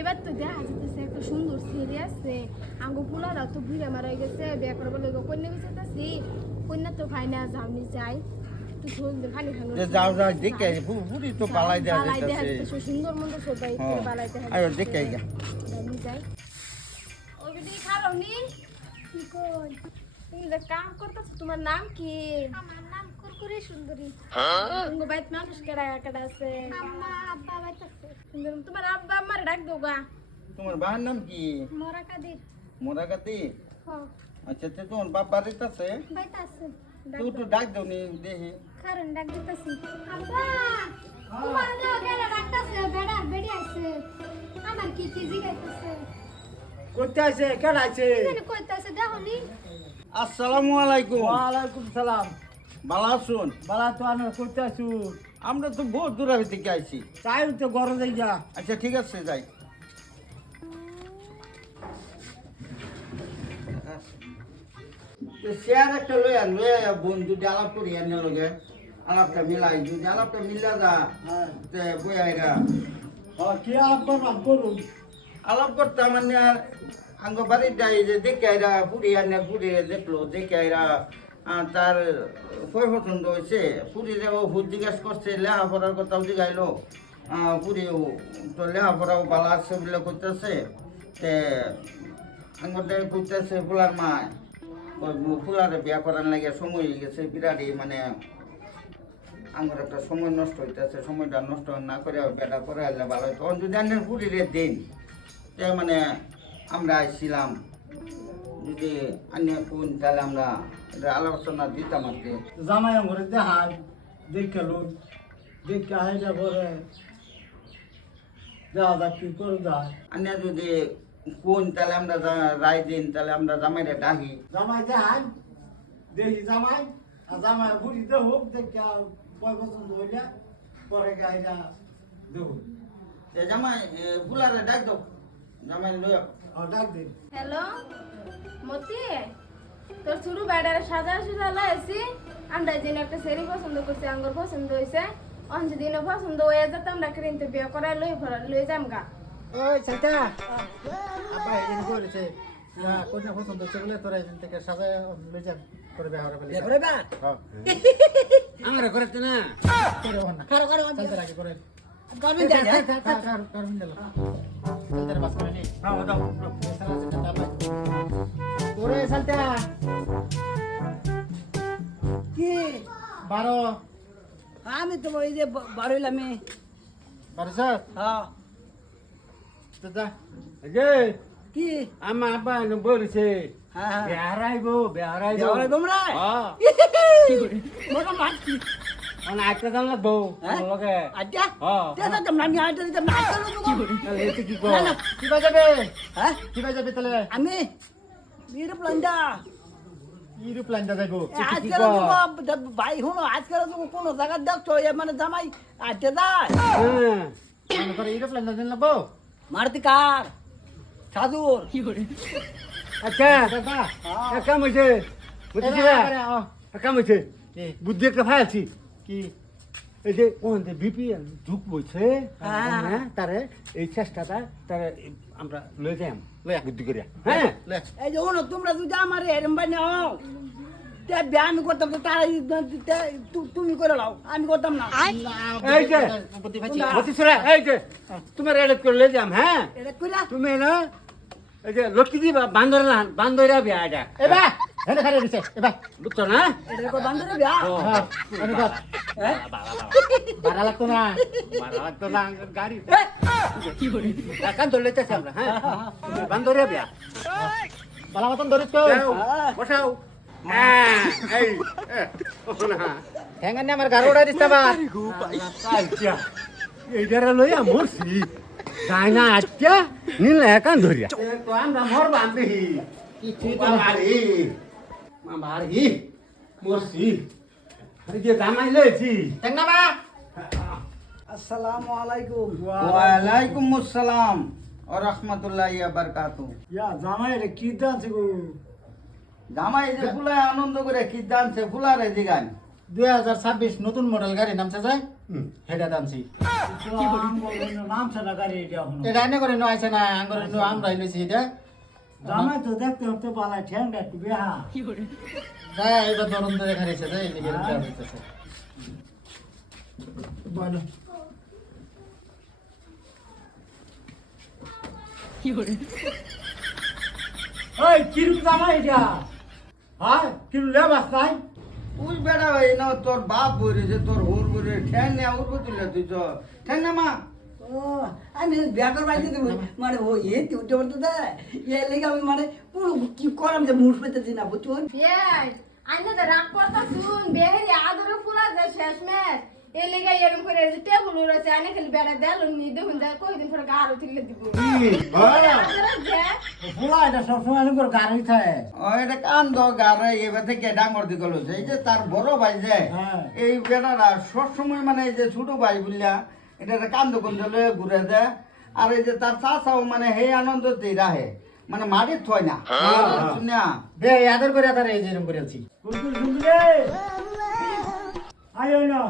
এবার তো দেখা যাচ্ছে একটা সুন্দর ছেলে আছে আঙ্গু পোলারা তো বুড়া মারা গেছে বিয়ে করবো লোক কন্যা বিচারতেছি কন্যা তো ভাই না যাওনি যাই তুই ঝোল খালি খালো যাও যাও দেখে বুড়ি তো পালাই দেওয়া বালাই দেখা যাইতেছে যাচ্ছে সুন্দর মন্দ সবাই বালাই দেখা আয়ো দেখে আইগা আমি যাই ওই বেটি খাওনি কি কই তুমি যে কাম করতেছ তোমার নাম কি আমার নাম কুরকুরি সুন্দরী। তোমার বাইত মানুষ কেডা কেডা আছে আম্মা আব্বা বাইতাছে। তোমার আব্বা আমার ডাক দোগা তোমার বাবার নাম কি মোরা কাদির। মোরাগাতি হ আচ্ছা তো তোমার বাপ বাড়িতে আছে বাইতাছে। তুই তো ডাক দাও নি দেখি কারণ ডাক দিতাছি। আব্বা তোমার তো কেডা ডাকতাছে বেড়া বেড়ি আছে। আমার কি কি জিগাইতাছে। করতে আছে কেন আছে কেন কইতাছে দেখনি? আসসালামু আলাইকুম ওয়ালাইকুম সালাম। ভালো আছুন বালা তো আনার করতে আছু। আমরা তো বহুত দূরাবি থেকে আইছি তাই তো গরম যাই যা। আচ্ছা ঠিক আছে যাই শেয়ার একটা লইয়া লইয়া বন্ধু আলাপ করি এনে লগে আলাপটা মিলাই যদি আলাপটা মিলা যা তে বইয়াইরা কি আলাপ করবাম করুন। আলাপ করতাম মানে আঙ্গ বাড়ির যাই যে দেখে আইরা পুরি আনে পুরি দেখলো দেখে আইরা তার কয় পছন্দ হয়েছে পুরীরে ও হুদ জিজ্ঞাসা করছে লেখাপড়ার কথাও জিগাইলো পুরি তো লেখাপড়াও ভালো আছে বলে করতেছে তে আঙ্গতে করতেছে ফুলার মা ফুলারে বিয়া করার লাগে সময় হয়ে গেছে বিরাটই মানে আঙ্গুর একটা সময় নষ্ট হইতেছে সময়টা নষ্ট না করে বেটা করে আনলে ভালো হইতো যদি আনের পুরীরে দিন তে মানে আমরা আইছিলাম যদি আন্য কোন তাহলে আমরা এটা আলোচনা দিতাম আর কি জামাই ঘরে দেখাই দেখে লোক দেখে হাইটা পরে দেখা যাক কি করে যায়। আন্য যদি কোন তাহলে আমরা রায় দিন তাহলে আমরা জামাইরে ডাকি জামাই দেখাই দেখি জামাই আর জামাই বুড়িতে হোক দেখে কয় পছন্দ হইলে পরে গাইরা দেবো। তে জামাই ফুলারে ডাক দাও জামাই লইয়া ডাক দিন। হ্যালো মতি তোর ছোট বাইডারে সাজা সুজা লাইছি আমরা যেন একটা সেরি পছন্দ করছি আঙ্গুর পছন্দ হয়েছে অঞ্চ দিনও পছন্দ হয়ে যেত আমরা কিন্তু বিয়ে করাই লই যাম গা ওই ছেলেটা আব্বা এদিন করেছে কোনটা পছন্দ হচ্ছে বলে তোরা এখান থেকে সাজায় লই যান করে বিয়ে হবে বলে করে বা হ্যাঁ আমার করতে না করে হন না কারো কারো চলতে রাখি করে করবেন জানি কারণ দিল চলতে বাস করে নি হ্যাঁ দাও সারা সেটা দাও করে চলতে কি 12 আমি তো ওই যে বাড়িলামে 12 স্যার হ্যাঁ তো যা যে কি আমার আব্বা বলেছে হ্যাঁ হ্যাঁ বেহারাইবো দেওয়ালে তোমরা হ্যাঁ কি করি মোটা মারছি মানে আজকে জান লাগবো হ্যাঁ? লগে আচ্ছা হ্যাঁ তেনা তোমরা আমি আইতে দিতাম না চলো তো তাহলে এতে কি কর না, না। কি বাই যাবে হ্যাঁ কি বাই যাবে তাহলে আমি বীর প্লান্ডা কি রূপ লাইনটা যাইবো আজকাল তো ভাই হলো আজকাল তো কোনো জায়গা দেখছো এ মানে জামাই আইতে যায় হ্যাঁ মনে করে এই রূপ লাইনটা দিন লাগবো মারতি কার সাধুর আচ্ছা দাদা কাম হয়েছে বুঝছি কাম হয়েছে বুদ্ধি একটা ভাই আছি কি এই যে ওখানে বিপি ঢুক বইছে হ্যাঁ। হ্যাঁ তারে এই চেষ্টাটা তারে আমরা লয়ে যাই লয়া বুদ্ধি করিয়া হ্যাঁ লে এই যে হলো তোমরা যদি আমার এরম বানি হও তে বিয়া আমি করতাম তো তারা তুমি করে লাও আমি করতাম না এই যে বুদ্ধি পাইছি বলছিস এই যে তোমার এডিট করে লয়ে যাম হ্যাঁ এটা কইরা তুমি না এই যে লক্ষ্মী দিবা বান্দরা বিয়া এটা এবা হেনে খারে দিছে এবা বুঝছো না এটা কো বান্দরে বিয়া হ্যাঁ এনে কর হ্যাঁ বাড়া লাগতো না মারা লাগতো না গাড়ি কি করি কান ধরে লইতেছি আমরা হ্যাঁ বান্দরা বিয়া বালা মতন ধরিস তো বসাও হ্যাঁ এই না ঠ্যাঙ্গানি আমার গাড়ি উড়াই দিস বা আচ্ছা এইটারে লইয়া মরছি যাই না আচ্ছা নীল একান ধরিয়া তো আমরা মরবা আমি কিছুই তো বাবারি বাবারি মরছি এই যে জামাই লইছি ঠ্যাংনা বা আসসালামু আলাইকুম ওয়ালাইকুম আসসালাম ওয়া রাহমাতুল্লাহি ওয়া বারাকাতুহু ইয়া জামাই রে কি দাঁছে গো জামাই যে ফুলায় আনন্দ করে কি জানছে ফুলারে জিগান 2026 নতুন মডেল গাড়ি নামছে যায় হেডা দামছি নাম ছাড়া গাড়ি এটা এখন এটা এনে করে নয়ছে না আঙ্গরে আমরা লইছি এটা জামাই তো দেখতে হতে পালা ঠ্যাংটা একটু বেহা যায় এবার দরম ধরে খাইছে যায় এই গেলে দেওয়া হইতেছে বলো ওই কিরম জামাই এটা হ্যাঁ কিরম লেবাস নাই উস বেড়া ভাই না তোর বাপ বইরেছে তোর হোর বইরে ঠ্যাং নেয়া উঠবো তুলে তুই তো ঠ্যাং না মা ও আমি বিয়া করবার দিতে মানে ও এতে উঠে পড়তে দেয় এ লেগে আমি মানে পুরো কি করাম যে মুঠ পেতেছি না বুঝুন বিয়াই আইনা তো রাগ করতা শুন বেহেরি আদরে পুরা যায় শেষ ম্যাচ এই লেগে এরকম করে টেবুল উড়াছে আইনা খালি বেড়া দেল নি দেখুন যায় কয়দিন পরে গাড়ো থেকে দিব পোলা এটা সবসময় করে গাড়ি থাকে ও এটা কান্দ গারে এবার থেকে ডাঙর দিকে লইছে এই যে তার বড় ভাই যে হ্যাঁ। এই বেড়ারা সবসময় মানে এই যে ছোট ভাই বুঝলা এটা কান্দ কন্দ লয়ে ঘুরে দেয় আর এই যে তার চাচাও মানে হে আনন্দতেই রাহে মানে মাটির থয় না শুনিয়া বে আদর করে তার এই যেরকম করে আছি কুলকুল সুন্দরে আয় না